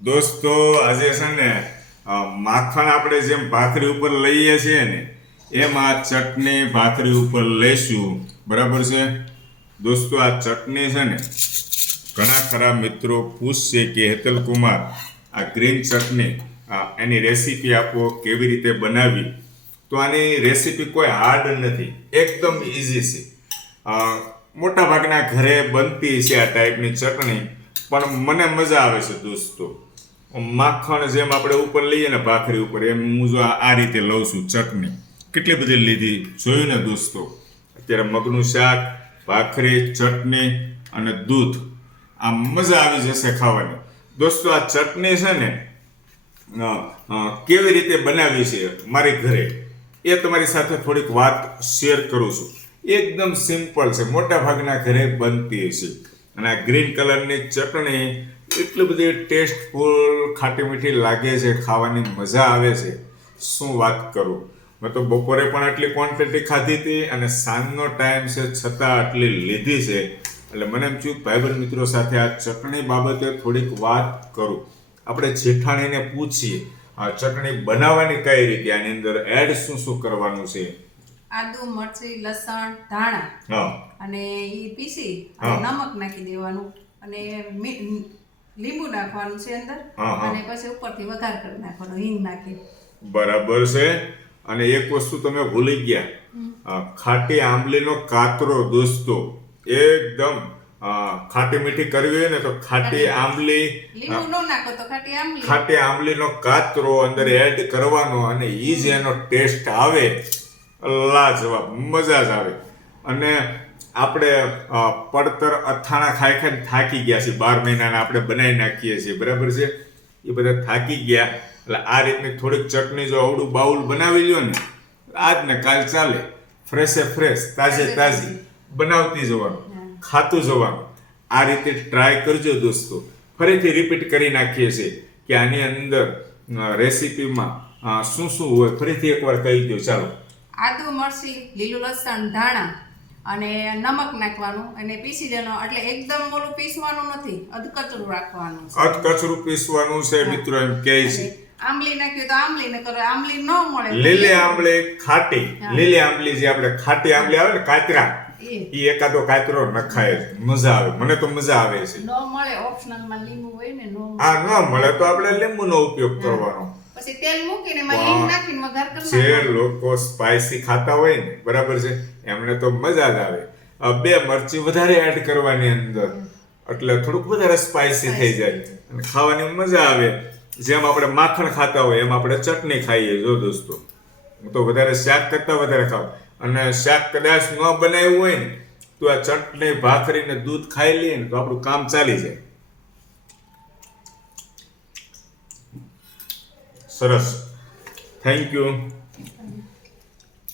દોસ્તો આજે છે ને માખણ આપણે જેમ ભાખરી ઉપર લઈએ છીએ ને એમ આ ચટણી ભાખરી ઉપર લઈશું. બરાબર છે દોસ્તો, આ ચટણી છે ને ઘણા ખરા મિત્રો પૂછશે કે હેતલ કુમાર આ ગ્રીન ચટણી એની રેસીપી આપો, કેવી રીતે બનાવી. તો આની રેસીપી કોઈ હાર્ડ નથી, એકદમ ઇઝી છે. મોટા ભાગના ઘરે બનતી છે આ ટાઈપની ચટણી, પણ મને મજા આવે છે દોસ્તો. માખણ જેમ આપણે ઉપર લઈએ ને ભાખરી ઉપર, એમ હું જો આ રીતે લઉં છું. ચટણી કેટલી બધી લીધી જોયું ને દોસ્તો. અત્યારે મગનું શાક, ભાખરી, ચટણી અને દૂધ, આ મજા આવી જશે ખાવાની. દોસ્તો આ ચટણી છે ને કેવી રીતે બનાવી છે મારી ઘરે, એ તમારી સાથે થોડીક વાત શેર કરું છું. એકદમ સિમ્પલ છે, મોટા ભાગના ઘરે બનતી હશે. અને આ ગ્રીન કલરની ચટણી એટલી બધી ટેસ્ટફુલ, ખાટી મીઠી લાગે છે, ખાવાની મજા આવે છે, શું વાત કરું. મેં તો બપોરે પણ આટલી ક્વોન્ટિટી ખાધી હતી અને સાંજનો ટાઈમ છે છતાં આટલી લીધી છે. એટલે મને એમ થયું ભાઈબંધ મિત્રો સાથે આ ચટણી બાબતે થોડીક વાત કરું. આપણે જેઠાણીને પૂછીએ આ ચટણી બનાવવાની કઈ રીતે, આની અંદર એડ શું શું કરવાનું છે. આદુ, મરચી, લસણ, ધાણા અને ઈ પીસી નમક નાખી દેવાનું અને લીંબુ નાખવાનું છે અંદર અને પછી ઉપરથી વઘાર કરી નાખવાનો હિંગ નાખી. બરાબર છે. અને એક વસ્તુ તમે ભૂલી ગયા, ખાટી આંબલીનો કાતરો દોસ્તો. એકદમ ખાટી મીઠી કરવી હોય ને તો ખાટી આંબલી, લીંબુ ન નાખો તો ખાટી આંબલીનો કાતરો અંદર એડ કરવાનો અને ઈ જ એનો ટેસ્ટ આવે, લાજવાબ, મજા જ આવે. અને આપણે પડતર અથાણા ખાઈ ખાઈને થાકી ગયા છીએ, 12 મહિનાના આપણે બનાવી નાખીએ છીએ, બરાબર છે. એ બધા થાકી ગયા એટલે આ રીતની થોડીક ચટણી જો અવડું બાઉલ બનાવી લ્યો ને, આજ ને કાલ ચાલે, ફ્રેશે ફ્રેશ, તાજે તાજી બનાવતી જવાનું, ખાતું જવાનું. આ રીતે ટ્રાય કરજો દોસ્તો. ફરીથી રિપીટ કરી નાખીએ છીએ કે આની અંદર રેસીપીમાં શું શું હોય, ફરીથી એકવાર કહી દો. ચાલો. આદુ, મરચી, લીલું લસણ, ધાણા અને નમક નાખવાનું અને પીસી દેવાનું. એટલે એકદમ મોલું પીસવાનું નથી, અધકચરું રાખવાનું છે. અધકચરું પીસવાનું છે મિત્રો, એમ કહે છે. આંબલી નાખ્યું તો આંબલી ને કરો, આંબલી ન મળે લીલી આંબલી ખાટી, લીલી આંબલી જે આપણે ખાટી આંબલી આવે ને કાતરા, ઈ એકાદો કાતરો નખાય, મજા આવે. મને તો મજા આવે છે. ન મળે ઓપ્શનલ માં લીંબુ હોય ને, ન મળે તો આપણે લીંબુનો ઉપયોગ કરવાનો. પછી તેલ મૂકીને એમાં હિંગ નાખીને વઘાર કરવાનો. જે લોકો સ્પાઈસી ખાતા હોય ને, બરાબર છે, એમને તો મજા જ આવે. 2 મરચી વધારે એડ કરવાની અંદર, એટલે થોડુંક વધારે સ્પાઈસી થઈ જાય અને ખાવાની મજા આવે. જેમ આપણે માખણ ખાતા હોય એમ આપણે ચટણી ખાઈએ. જો દોસ્તો, હું તો વધારે શાક કરતા વધારે ખાવ. અને શાક કદાચ ન બનાવ્યું હોય ને તો આ ચટણી, ભાખરી ને દૂધ ખાઈ લઈએ ને તો આપણું કામ ચાલી જાય. સરસ, થેન્ક યુ.